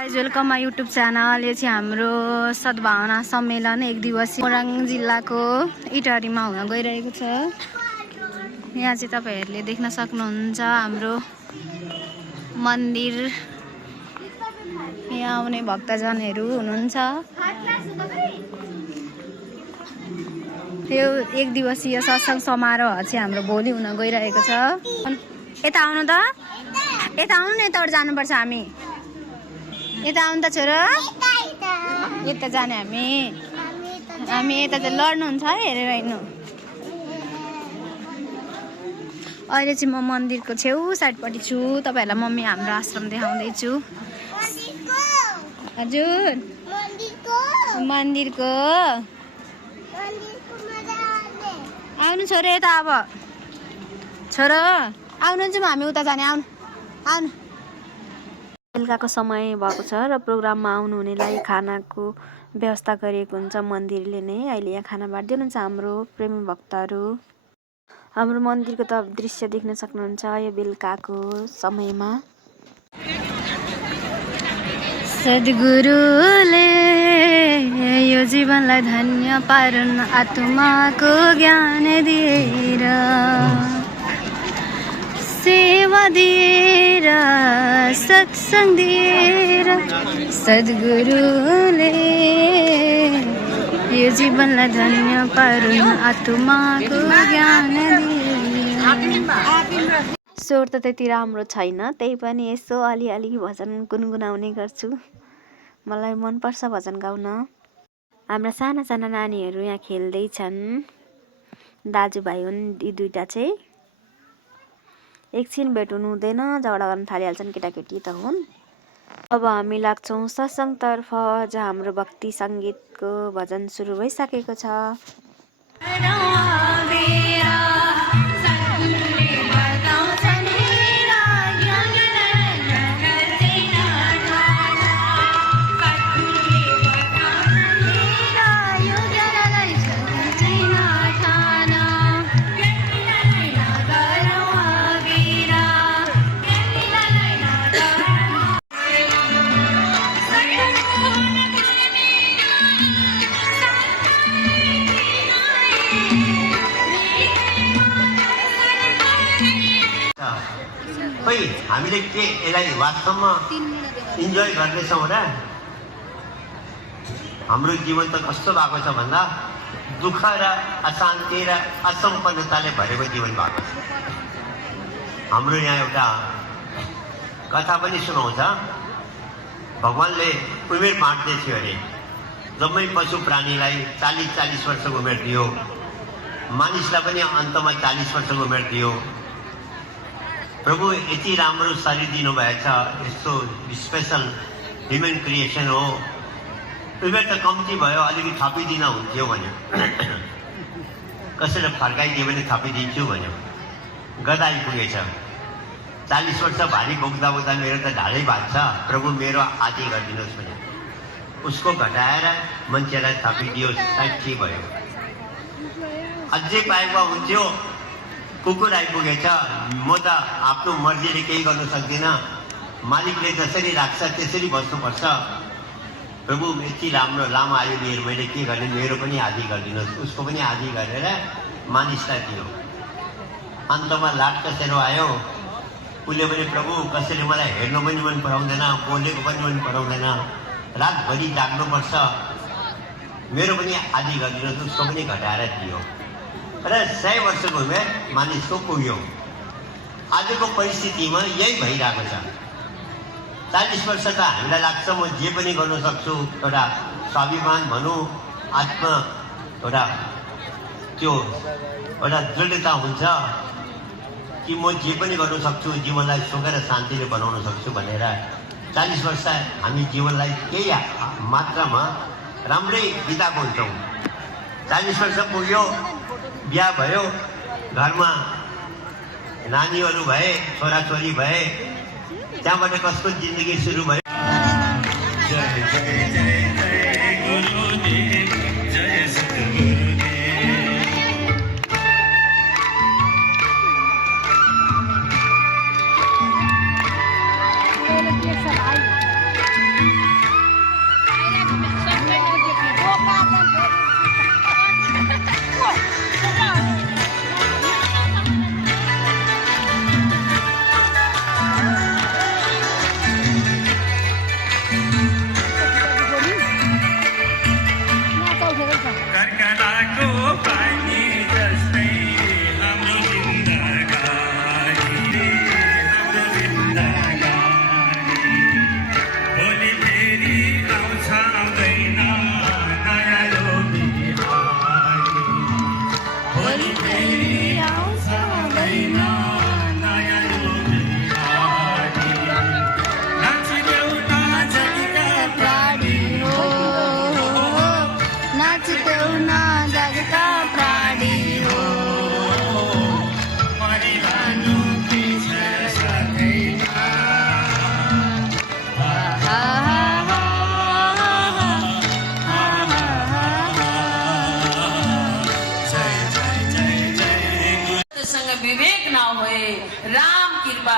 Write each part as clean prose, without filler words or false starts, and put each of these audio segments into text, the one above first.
Guys welcome my YouTube channel. यो चाहिँ हाम्रो सद्भावना सम्मेलन 1 दिवसीय मोरङ जिल्लाको इटहरीमा हुन गइरहेको छ। यहाँ चाहिँ तपाईहरूले देख्न सक्नुहुन्छ हाम्रो मन्दिर। यहाँ आउने भक्तजनहरू हुनुहुन्छ। यो 1 दिवसीय सत्संग समारोह चाहिँ हाम्रो भोलि हुन गइरहेको छ। यता आउनु त, यता आउनु न, यताबाट जानुपर्छ हामी। यता आउनु त छोरो, यता जाने हामी यता चाहिँ लड्नुहुन्छ है, हेरेर हिँड्नु। अहिले चाहिँ म मन्दिरको छेउ साइडपट्टि छु। तपाईँहरूलाई मम्मी हाम्रो आश्रम देखाउँदैछु। हजुर मन्दिरको आउनु छोरो, यता अब छोरो आउनु जाउँ हामी उता जाने। आउनु आउनु। बेलुकाको समय भएको छ र प्रोग्राममा आउनुहुनेलाई खानाको व्यवस्था गरिएको हुन्छ मन्दिरले नै। अहिले यहाँ खाना बाँड्दै हुनुहुन्छ हाम्रो प्रेमी भक्तहरू। हाम्रो मन्दिरको त दृश्य देख्न सक्नुहुन्छ यो बेलुकाको समयमा। सद्गुरुले यो जीवनलाई धन्य पारुन्, आत्माको ज्ञान दिएर, सेवा दिएर, सत्संग दिएर, सद्गुरुले यो जीवनलाई धन्य पारुन्, आत्माको ज्ञान दिएर। स्वर त त्यति राम्रो छैन, त्यही पनि यसो अलिअलि भजन गुनगुनाउने गर्छु। मलाई मनपर्छ भजन गाउन। हाम्रा साना साना नानीहरू यहाँ खेल्दैछन्। दाजुभाइ हुन् यी दुईटा चाहिँ। एकछिन भेट हुनु हुँदैन, झगडा गर्न थालिहाल्छन्, केटाकेटी त हुन्। अब हामी लाग्छौँ सत्सङ्गतर्फ, जहाँ हाम्रो भक्ति सङ्गीतको भजन सुरु भइसकेको छ। खोइ हामीले के यसलाई वास्तवमा इन्जोय गर्दैछौँ र? हाम्रो जीवन त कस्तो भएको छ भन्दा दुःख र अशान्ति र असम्पन्नताले भरेको जीवन भएको छ। हाम्रो यहाँ एउटा कथा पनि सुनाउँछ। भगवानले उमेर बाँड्दै थियो अरे। जम्मै पशु प्राणीलाई 40-40 वर्षको उमेर दियो, मानिसलाई पनि अन्तमा 40 वर्षको उमेर दियो। प्रभु यति राम्रो शरीर दिनुभएछ, यस्तो स्पेसल ह्युमन क्रिएसन हो। उमेर त कम्ती भयो, अलिकति थपिदिन हुन्थ्यो भन्यो। कसैले फर्काइदियो भने थपिदिन्छु भन्यो। गदा आइपुगेछ। 40 वर्ष भारी बोक्दा बोक्दा मेरो त ढाडै भाग्छ, प्रभु मेरो आदि गरिदिनुहोस् भन्यो। उसको घटाएर मान्छेलाई थपिदियो, 60 भयो। अझै पाएको हुन्थ्यो। कुकुर आइपुगेछ। म त आफ्नो मर्जीले केही गर्न सक्दिनँ, मालिकले जसरी राख्छ त्यसरी बस्नुपर्छ। प्रभु यति राम्रो लामो आयु लिएर मैले के गर्ने, मेरो पनि आदि गरिदिनुहोस्। उसको पनि आदि गरेर मानिसलाई दियो। अन्तमा लाटकसेरो आयो। उसले पनि प्रभु कसैले मलाई हेर्नु पनि मन पराउँदैन, बोलेको पनि मन पराउँदैन, रातभरि जाग्नुपर्छ, मेरो पनि आदि गरिदिनुहोस्। उसको पनि घटाएर दियो र 100 वर्षको उमेर मानिसको पुग्यो। आजको परिस्थितिमा यही भइरहेको छ। 40 वर्ष त हामीलाई लाग्छ म जे पनि गर्न सक्छु, एउटा स्वाभिमान भनौँ, आत्मा एउटा त्यो एउटा दृढता हुन्छ कि म जे पनि गर्न सक्छु, जीवनलाई सुख र शान्तिले बनाउन सक्छु भनेर। 40 वर्ष हामी जीवनलाई केही मात्रामा राम्रै बिताएको हुन्छौँ। 40 वर्ष पुग्यो, बिहा भयो, घरमा नानीहरू भए, छोराछोरी भए, त्यहाँबाट कसको जिन्दगी सुरु भयो।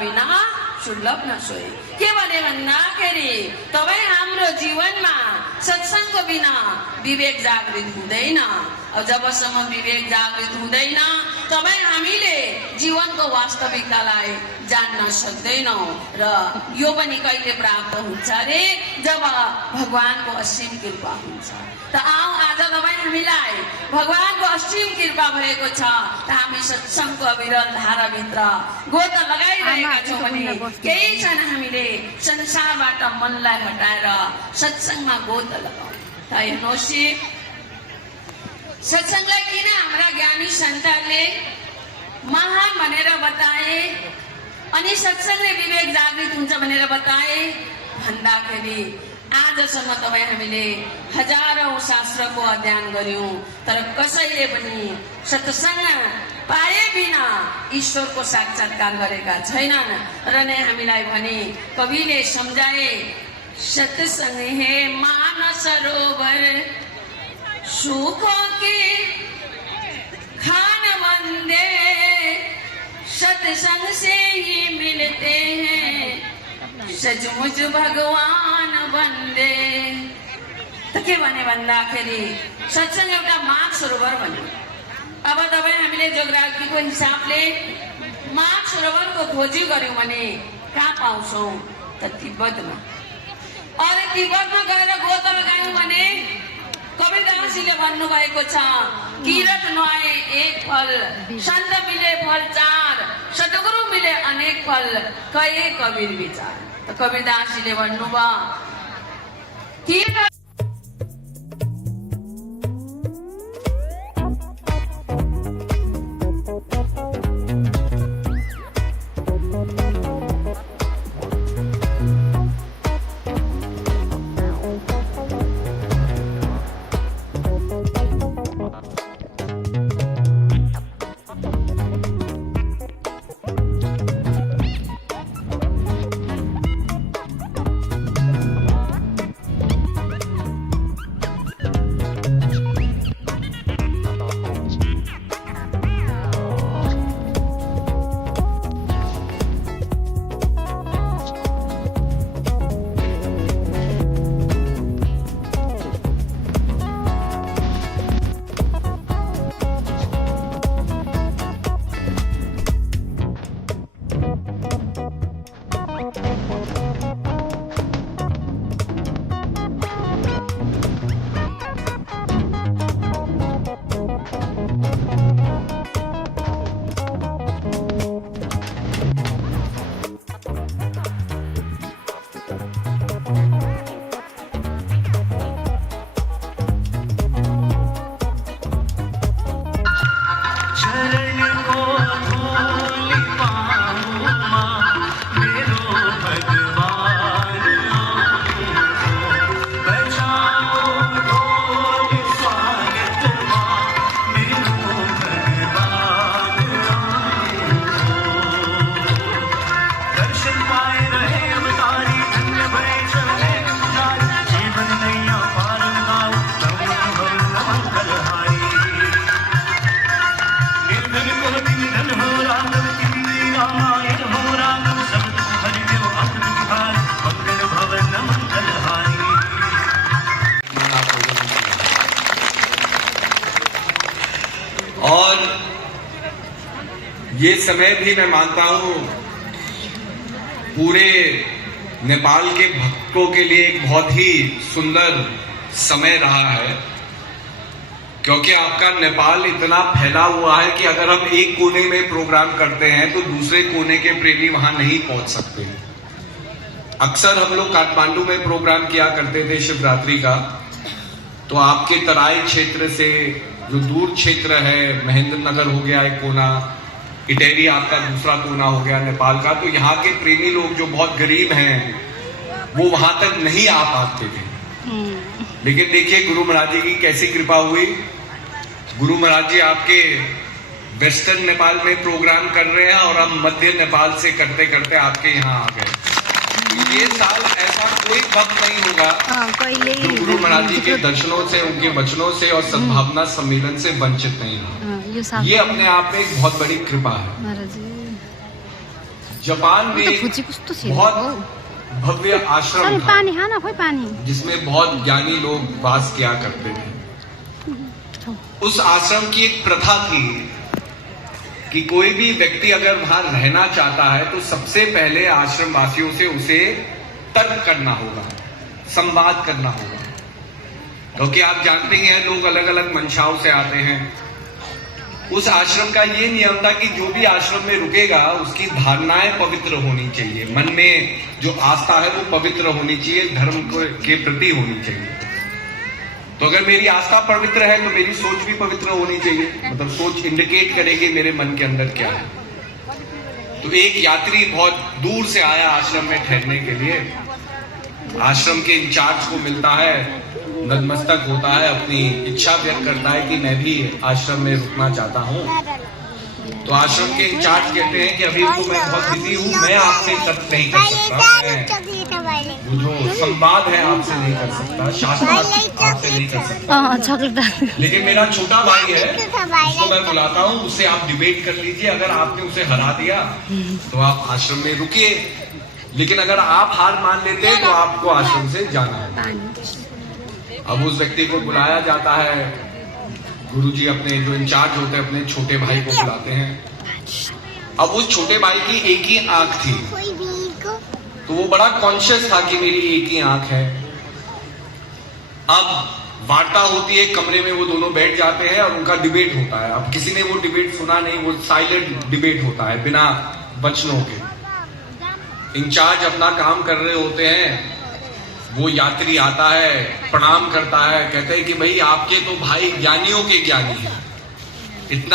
बिना सुलभ न सोए। के भने भन्दाखेरि तपाईँ हाम्रो जीवनमा सत्सङ्गको बिना विवेक जागृत हुँदैन। अब जबसम्म विवेक जागृत हुँदैन तपाईँ हामीले जीवनको वास्तविकतालाई जान्न सक्दैनौँ। र यो पनि कहिले प्राप्त हुन्छ अरे जब भगवानको असीम कृपा हुन्छ। त आऊ आज तपाईँ हामीलाई भगवानको असीम कृपा भएको छ त हामी सत्सङ्गको अविरल धाराभित्र गोता लगाइरहेका छौँ भने केही क्षण हामीले संसारबाट मनलाई हटाएर सत्सङ्गमा गोता लगाऊ। त हेर्नुहोस् सत्सङ्गलाई किन हाम्रा ज्ञानी सन्तानले महान भनेर बताए अनि सत्सङ्गले विवेक जागृत हुन्छ भनेर बताए भन्दाखेरि आजसम्म तपाईँ हामीले हजारौं शास्त्रको अध्ययन गर्यौं तर कसैले पनि सत्सङ्ग पाए बिना ईश्वरको साक्षात्कार गरेका छैनन्। र नै हामीलाई भने कविले सम्झाए सत्सङ्ग है मानस सरोवर सुखों के खान बंदे सत्संग से ही मिलते हैं सचमुच भगवान बन्दे। त के भने भन्दाखेरि सत्सङ्ग एउटा माग सरोवर भन्यो। अब तपाईँ हामीले जोग्राफीको हिसाबले माग सरोवरको खोजी गर्यौं भने कहाँ पाउँछौँ त तिब्बतमा। अरे तिब्बतमा गएर गोता लगायौं भने कबीरदासजीले भन्नुभएको छ किरत नुहाए एक फल सन्त मिले फल चार सद्गुरु मिले अनेक फल कहे कबीर विचार। त कबीरदासजीले भन्नुभयो और ये समय भी मैं मानता हूं पूरे नेपाल के भक्तों के लिए एक बहुत ही सुंदर समय रहा है, क्योंकि आपका नेपाल इतना फैला हुआ है कि अगर हम एक कोने में प्रोग्राम करते हैं तो दूसरे कोने के प्रेमी वहां नहीं पहुंच सकते। अक्सर हम लोग काठमांडू में प्रोग्राम किया करते थे शिवरात्रि का, तो आपके तराई क्षेत्र से जो दूर क्षेत्र है, महेंद्र नगर हो गया एक कोना, इटेरी आपका दूसरा कोना हो गया नेपाल का, तो यहाँ के प्रेमी लोग जो बहुत गरीब हैं वो वहां तक नहीं आ पाते थे। लेकिन देखिए गुरु महाराज जी की कैसी कृपा हुई। गुरु महाराज जी आपके वेस्टर्न नेपाल में प्रोग्राम कर रहे हैं और हम मध्य नेपाल से करते करते आपके यहाँ आ गए। ये साल ऐसा कोई भक्त नहीं होगा जो गुरु महाराज जी के दर्शनों से, उनके वचनों से और सद्भावना सम्मेलन से वंचित नहीं होगा। ये अपने आप में एक बहुत बड़ी कृपा है। जापान में त एक फुची कस्तो छ बहुत भव्य आश्रम सरी था पानी खाना खोइ पानी जिसमें बहुत ज्ञानी लोग वास किया करते थे। उस आश्रम की एक प्रथा थी कि कोई भी व्यक्ति अगर वहां रहना चाहता है तो सबसे पहले आश्रम वासियों से उसे तर्क करना होगा, संवाद करना होगा, क्योंकि आप जानते ही हैं लोग अलग अलग मंशाओं से आते हैं। उस आश्रम का ये नियम था कि जो भी आश्रम में रुकेगा उसकी धारणाएं पवित्र होनी चाहिए, मन में जो आस्था है वो पवित्र होनी चाहिए, धर्म के प्रति होनी चाहिए। तो अगर मेरी आस्था पवित्र है तो मेरी सोच भी पवित्र होनी चाहिए, मतलब सोच इंडिकेट करेगी मेरे मन के अंदर क्या है। तो एक यात्री बहुत दूर से आया आश्रम में ठहरने के लिए, आश्रम के इंचार्ज को मिलता है, नतमस्तक होता है, अपनी इच्छा व्यक्त करता है कि मैं भी आश्रम में रुकना चाहता हूँ। तो आश्रम के इंचार्ज कहते हैं कि अभी तो मैं बहुत बिजी हूँ, मैं आपसे तर्क नहीं कर सकता, मैं जो संवाद है आपसे नहीं कर सकता, शास्त्रार्थ आपसे नहीं कर सकता, चकलेट लेकिन मेरा छोटा भाई है उसको मैं बुलाता हूँ, उससे आप डिबेट कर लीजिए। अगर आपने उसे हरा दिया तो आप आश्रम में रुकिए, लेकिन अगर आप हार मान लेते हैं तो आपको आश्रम से जाना है। अब उस व्यक्ति को बुलाया जाता है, गुरुजी अपने जो इंचार्ज होते हैं अपने छोटे भाई को बुलाते हैं। अब उस छोटे भाई की एक ही आंख थी, तो वो बड़ा कॉन्शियस था कि मेरी एक ही आंख है। अब वार्ता होती है, कमरे में वो दोनों बैठ जाते हैं और उनका डिबेट होता है। अब किसी ने वो डिबेट सुना नहीं, वो साइलेंट डिबेट होता है बिना वचनों के। इंचार्ज अपना काम कर रहे होते हैं, वो यात्री आता है, प्रणाम करता है, कहते हैं कि भाई आपके तो भाई ज्ञानियों के ज्ञानी हैं, इतना